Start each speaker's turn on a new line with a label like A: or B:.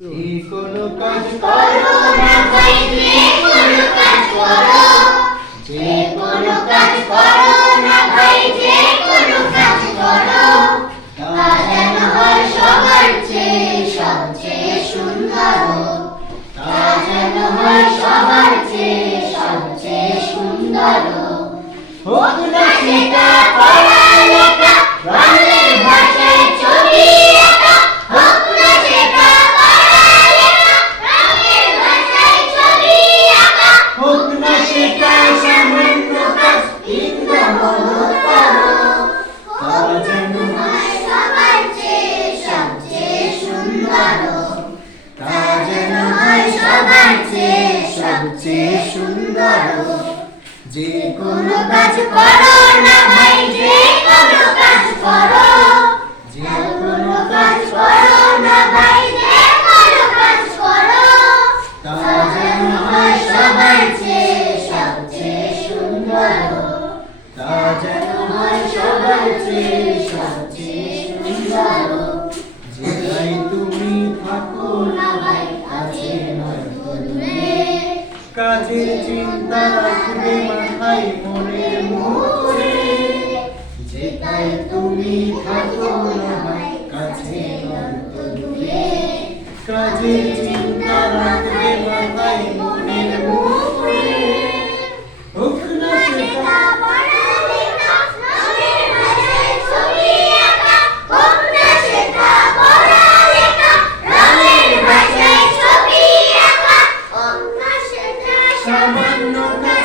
A: কোনো কাজ
B: করো না ভাই যে কোনো কাজ করো যে কোনো কাজ করো না ভাই যে কোনো কাজ করো। তা যেন হয় সবার চেয়ে সবচেয়ে সুন্দর। তা যেন হয় সবার চেয়ে সবচেয়ে সুন্দর। হোক না সেটা পড়ালেখা সবচেয়ে সুন্দর
A: যে
B: কোনো কাজ করো না ভাই যে কোনো কাজ করো
A: যে
B: কোনো কাজ করো না ভাই যে কোনো কাজ করো
A: তা
B: যেন হয় সুন্দর
A: তা তুমি চিন্তা রাখবে মাথায় মনের তুমি কাছে নয়তো দূরে কাজের Shaman